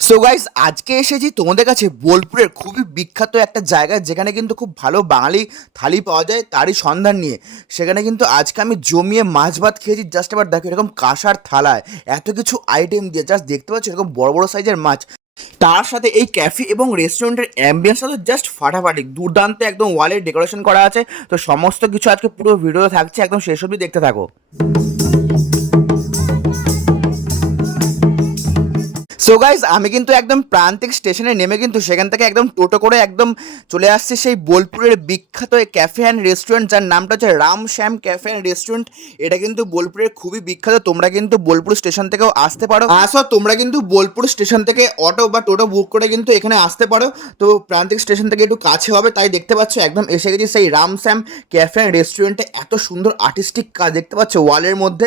So guys, আজকে এসেছি তোমাদের কাছে বোলপুরের খুবই বিখ্যাত একটা জায়গায়, যেখানে কিন্তু খুব ভালো বাঙালি থালি পাওয়া যায় তারই সন্ধান নিয়ে। সেখানে কিন্তু আজকে আমি জমিয়ে মাছ ভাত খেয়েছি। জাস্ট এবার দেখো, এরকম কাঁসার থালায় এত কিছু আইটেম দিয়ে, জাস্ট দেখতে পাচ্ছ এরকম বড় বড় সাইজের মাছ। তার সাথে এই ক্যাফে এবং রেস্টুরেন্টের অ্যাম্বিয়েন্সটা তো জাস্ট ফাটাফাটি, দুর্দান্ত, একদম ওয়ালে ডেকোরেশন করা আছে। তো সমস্ত কিছু আজকে পুরো ভিডিও থাকছে, একদম শেষ অবধি দেখতে থাকো। সো গাইজ, আমি কিন্তু একদম প্রান্তিক স্টেশনে নেমে কিন্তু সেখান থেকে একদম টোটো করে একদম চলে আসছে সেই বোলপুরের বিখ্যাত ক্যাফে অ্যান্ড রেস্টুরেন্ট, যার নামটা হচ্ছে Ram Shyam cafe and restaurant. এটা কিন্তু বোলপুরের খুবই বিখ্যাত। তোমরা কিন্তু বোলপুর স্টেশন থেকেও আসতে পারো। আসো, তোমরা কিন্তু বোলপুর স্টেশন থেকে অটো বা টোটো বুক করে কিন্তু এখানে আসতে পারো। তো প্রান্তিক স্টেশন থেকে একটু কাছে হবে, তাই দেখতে পাচ্ছ একদম এসে গেছি সেই রাম শ্যাম ক্যাফে অ্যান্ড রেস্টুরেন্টে। এত সুন্দর আর্টিস্টিক কাজ দেখতে পাচ্ছ ওয়ালের মধ্যে,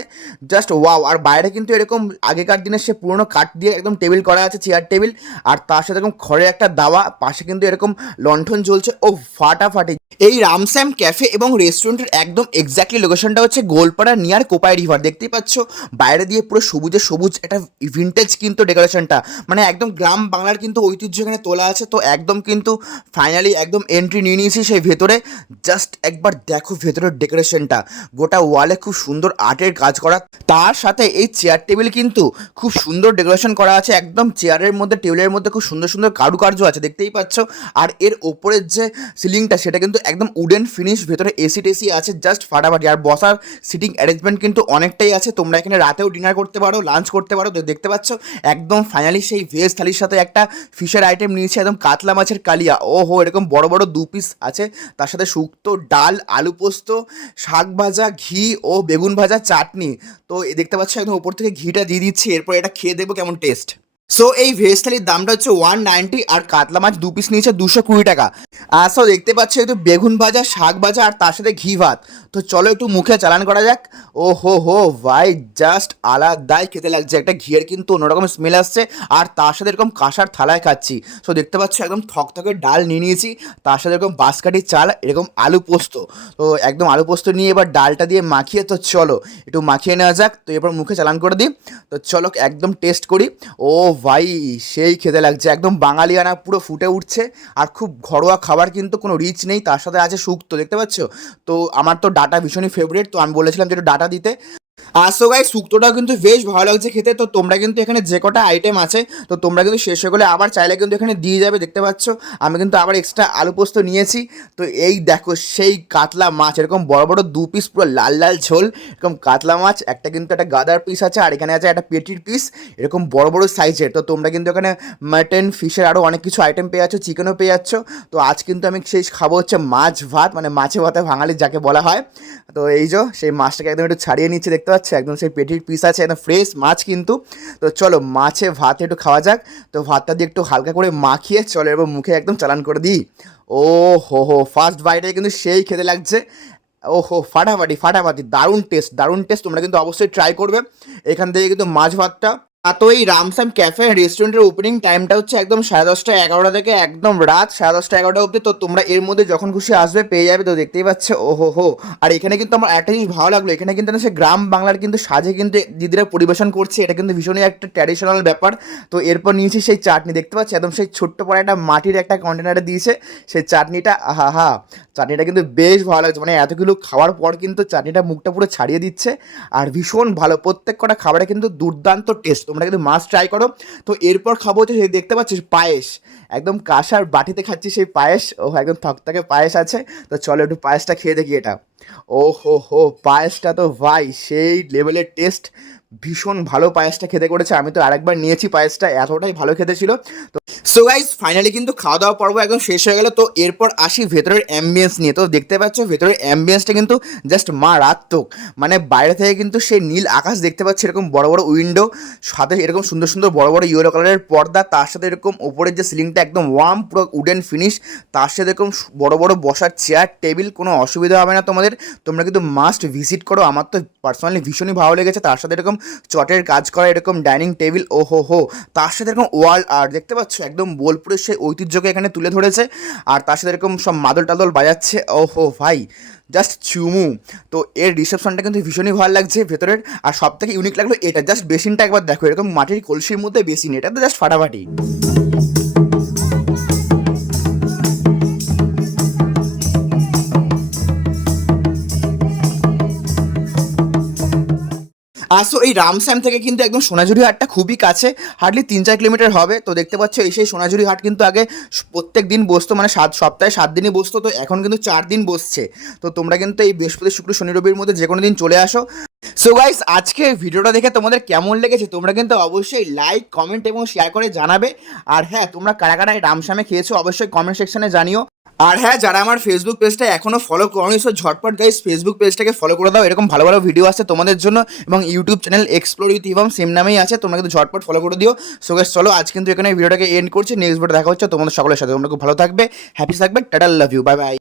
জাস্ট ওয়াও। আর বাইরে কিন্তু এরকম আগেকার দিনের সে পুরোনো কাঠ দিয়ে একদম টেবিল করা আছে, চেয়ার টেবিল। আর তার সাথে এরকম খড়ের একটা দাওয়া, পাশে কিন্তু এরকম লণ্ঠন জ্বলছে। ও ফাটাফাটি! এই রামস্যাম ক্যাফে এবং রেস্টুরেন্টের একদম এক্স্যাক্টলি লোকেশনটা হচ্ছে গোলপাড়া নিয়ার কোপাই রিভার। দেখতেই পাচ্ছ বাইরে দিয়ে পুরো সবুজে সবুজ একটা ভিন্টেজ কিন্তু ডেকোরেশনটা, মানে একদম গ্রাম বাংলার কিন্তু ঐতিহ্য এখানে তোলা আছে। তো একদম কিন্তু ফাইনালি একদম এন্ট্রি নিয়ে নিয়েছি সেই ভেতরে। জাস্ট একবার দেখো ভেতরের ডেকোরেশনটা, গোটা ওয়ালে খুব সুন্দর আর্টের কাজ করা। তার সাথে এই চেয়ার টেবিল কিন্তু খুব সুন্দর ডেকোরেশন করা আছে, একদম চেয়ারের মধ্যে টেবিলের মধ্যে খুব সুন্দর সুন্দর কারুকার্য আছে, দেখতেই পাচ্ছ। আর এর ওপরের যে সিলিংটা সেটা কিন্তু একদম উডেন ফিনিশ, ভেতরে এসি টেসি আছে, জাস্ট ফাটাফাটি। আর বসার সিটিং অ্যারেঞ্জমেন্ট কিন্তু অনেকটাই আছে। তোমরা এখানে রাতেও ডিনার করতে পারো, লাঞ্চ করতে পারো। তো দেখতে পাচ্ছ একদম ফাইনালি সেই ভেজ থালির সাথে একটা ফিশের আইটেম নিয়েছে, একদম কাতলা মাছের কালিয়া। ও হো, এরকম বড় বড় 2 পিস আছে। তার সাথে শুক্তো, ডাল, আলু পোস্ত, শাক ভাজা, ঘি ও বেগুন ভাজা, চাটনি। তো দেখতে পাচ্ছ একদম উপর থেকে ঘিটা দিয়ে দিচ্ছি। এরপর এটা খেয়ে দেখবো কেমন টেস্ট। সো এই ভেজ থালির দামটা হচ্ছে 190, আর কাতলা মাছ 2 পিস নিয়েছে 220 টাকা। আর সো দেখতে পাচ্ছ একটু বেগুন ভাজা, শাক ভাজা, আর তার সাথে ঘি ভাত। তো চলো একটু মুখে চালান করা যাক। ও হো হো ভাই, জাস্ট আলাদাই খেতে লাগছে। একটা ঘিয়ের কিন্তু অন্যরকম স্মেল আসছে, আর তার সাথে এরকম কাঁসার থালায় খাচ্ছি। সো দেখতে পাচ্ছ একদম থকথকে ডাল নিয়ে নিয়েছি, তার সাথে এরকম বাঁশকাঠি চাল, এরকম আলু পোস্ত। তো একদম আলু পোস্ত নিয়ে এবার ডালটা দিয়ে মাখিয়ে, তো চলো একটু মাখিয়ে নেওয়া যাক। তো এরপর মুখে চালান করে দিই। তো চলো একদম টেস্ট করি। ও ভাই, সেই খেতে লাগছে, একদম বাঙালিয়ানা পুরো ফুটে উঠছে। আর খুব ঘরোয়া খাবার, কিন্তু কোনো রিচ নেই। তার সাথে আছে শুক্তো, দেখতে পাচ্ছ। তো আমার তো ডাটা ভীষণই ফেভারিট, তো আমি বলেছিলাম যে একটু ডাটা দিতে। সো গাইস, শুক্তোটাও কিন্তু বেশ ভালো লাগছে খেতে। তো তোমরা কিন্তু এখানে যে কটা আইটেম আছে, তো তোমরা কিন্তু শেষ হয়ে গেলে আবার চাইলে কিন্তু এখানে দিয়ে যাবে, দেখতে পাচ্ছ। আমি কিন্তু আবার এক্সট্রা আলু পোস্ত নিয়েছি। তো এই দেখো সেই কাতলা মাছ, এরকম বড় বড় 2 পিস, পুরো লাল লাল ঝোল, এরকম কাতলা মাছ। একটা কিন্তু একটা গাদার পিস আছে, আর এখানে আছে একটা পেটির পিস, এরকম বড় বড় সাইজের। তো তোমরা কিন্তু এখানে মাটন, ফিশের আরও অনেক কিছু আইটেম পেয়ে যাচ্ছ, চিকেনও পেয়ে যাচ্ছ। তো আজ কিন্তু আমি সেই খাবো হচ্ছে মাছ ভাত, মানে মাছে ভাতে বাঙালি যাকে বলা হয়। তো এই যে সেই মাছটাকে একদম একটু ছাড়িয়ে নিচ্ছে, দেখতে পাচ্ছ একদম সেই পেটির পিস আছে, একদম ফ্রেশ মাছ কিন্তু। তো চলো মাছে ভাতে একটু খাওয়া যাক। তো ভাতটা দিয়ে একটু হালকা করে মাখিয়ে চলো এবার মুখে একদম চালান করে দিই। ও হো হো, ফার্স্ট বাইটে কিন্তু সেই খেতে লাগছে। ও হো, ফাটাফাটি ফাটাফাটি, দারুণ টেস্ট, দারুণ টেস্ট। তোমরা কিন্তু অবশ্যই ট্রাই করবে এখান থেকে কিন্তু মাছ ভাতটা। তো এই রামসাম ক্যাফে রেস্টুরেন্টের ওপেনিং টাইমটা হচ্ছে একদম 10:30 11টা থেকে একদম রাত 10:30 11টা অবধি। তো তোমরা এর মধ্যে যখন খুশি আসবে পেয়ে যাবে। তো দেখতেই পাচ্ছ ও হো হো। আর এখানে কিন্তু আমার একটা জিনিস ভালো লাগলো, এখানে কিন্তু না সে গ্রাম বাংলার কিন্তু সাজে কিন্তু দিদিরা পরিবেশন করছে, এটা কিন্তু ভীষণই একটা ট্র্যাডিশনাল ব্যাপার। তো এরপর নিয়েছি সেই চাটনি, দেখতে পাচ্ছি একদম সেই ছোট্ট পরে একটা মাটির একটা কন্টেনারে দিয়েছে সেই চাটনিটা। আহা হা, চাটনিটা কিন্তু বেশ ভালো লাগছে, মানে এতগুলো খাওয়ার পর কিন্তু চাটনিটা মুখটা পুরো ছাড়িয়ে দিচ্ছে। আর ভীষণ ভালো, প্রত্যেক কটা খাবারে কিন্তু দুর্দান্ত টেস্ট, তোমরা কিন্তু মাস্ট ট্রাই করো। তো এরপর খাবো হচ্ছে সেই দেখতে পাচ্ছিস পায়েস, একদম কাঁসার বাটিতে খাচ্ছি সেই পায়েস। ও একদম থকথকে পায়েস আছে। তো চলো একটু পায়েসটা খেয়ে দেখি এটা। ও হো হো, পায়েসটা তো ভাই সেই লেভেলের টেস্ট, ভীষণ ভালো পায়েসটা খেতে করেছে। আমি তো আরেকবার নিয়েছি পায়েসটা, এতটাই ভালো খেতে ছিল। তো সো গাইজ, ফাইনালি কিন্তু খাওয়া দাওয়া পর্ব একদম শেষ হয়ে গেল। তো এরপর আসি ভেতরের অ্যাম্বিয়েন্স নিয়ে। তো দেখতে পাচ্ছ ভেতরের অ্যাম্বিয়েন্সটা কিন্তু জাস্ট মারাত্মক, মানে বাইরে থেকে কিন্তু সেই নীল আকাশ দেখতে পাচ্ছি, এরকম বড় বড় উইন্ডো, সাথে এরকম সুন্দর সুন্দর বড় বড় ইয়েলো কালারের পর্দা, তার সাথে এরকম ওপরের যে সিলিংটা একদম ওয়ার্ম, পুরো উডেন ফিনিশ, তার সাথে এরকম বড় বড় বসার চেয়ার টেবিল, কোনো অসুবিধা হবে না তোমাদের। তোমরা কিন্তু মাস্ট ভিজিট করো, আমার তো পার্সোনালি ভীষণই ভালো লেগেছে। তার সাথে এরকম চটের কাজ করা এরকম ডাইনিং টেবিল, ও হো হো। তার সাথে এরকম ওয়াল আর্ট, দেখতে পাচ্ছ একদম বোলপুরের সেই ঐতিহ্যকে এখানে তুলে ধরেছে। আর তার সাথে এরকম সব মাদল টাদল বাজাচ্ছে, ও হো ভাই, জাস্ট চুমু। তো এর রিসেপশনটা কিন্তু ভীষণই ভালো লাগছে ভেতরের। আর সব থেকে ইউনিক লাগলো এটা, জাস্ট বেসিনটা একবার দেখো, এরকম মাটির কলসির মধ্যে বেসিন, এটা তো জাস্ট ফাটাফাটি। আসো এই রামশ্যাম থেকে কিন্তু একদম সোনাঝুরি হাটটা খুবই কাছে, হার্ডলি 3-4 কিলোমিটার হবে। তো দেখতে পাচ্ছ এই সেই সোনাঝুরি হাট কিন্তু আগে প্রত্যেক দিন বসতো, মানে সপ্তাহে 7 দিনই বসতো, তো এখন কিন্তু 4 দিন বসছে। তো তোমরা কিন্তু এই বৃহস্পতি শুক্র শনি রবির মধ্যে যে কোনো দিন চলে আসো। সো গাইস, আজকে ভিডিওটা দেখে তোমাদের কেমন লেগেছে তোমরা কিন্তু অবশ্যই লাইক কমেন্ট এবং শেয়ার করে জানাবে। আর হ্যাঁ, তোমরা কারা কারা এই রামশ্যামে খেয়েছো অবশ্যই কমেন্ট সেকশনে জানিও। আর হ্যাঁ, যারা আমার ফেসবুক পেজটা এখনো ফলো করোনি, সো ঝটপট গাইস ফেসবুক পেজটাকে ফলো করে দাও, এরকম ভালো ভালো ভিডিও আসছে তোমাদের জন্য। এবং ইউটিউব চ্যানেল এক্সপ্লোর উইথ ইভাম সেম নামেই আছে, তোমরা কিন্তু ঝটপট ফলো করে দিও। সো গাইস চলো আজ কিন্তু এখানে ভিডিওটাকে এন্ড করছি, নেক্সট ভিডিও দেখা হচ্ছে তোমাদের সকলের সাথে। তোমরা খুব ভালো থাকবে, হ্যাপি থাকবে, tata, love you, bye by.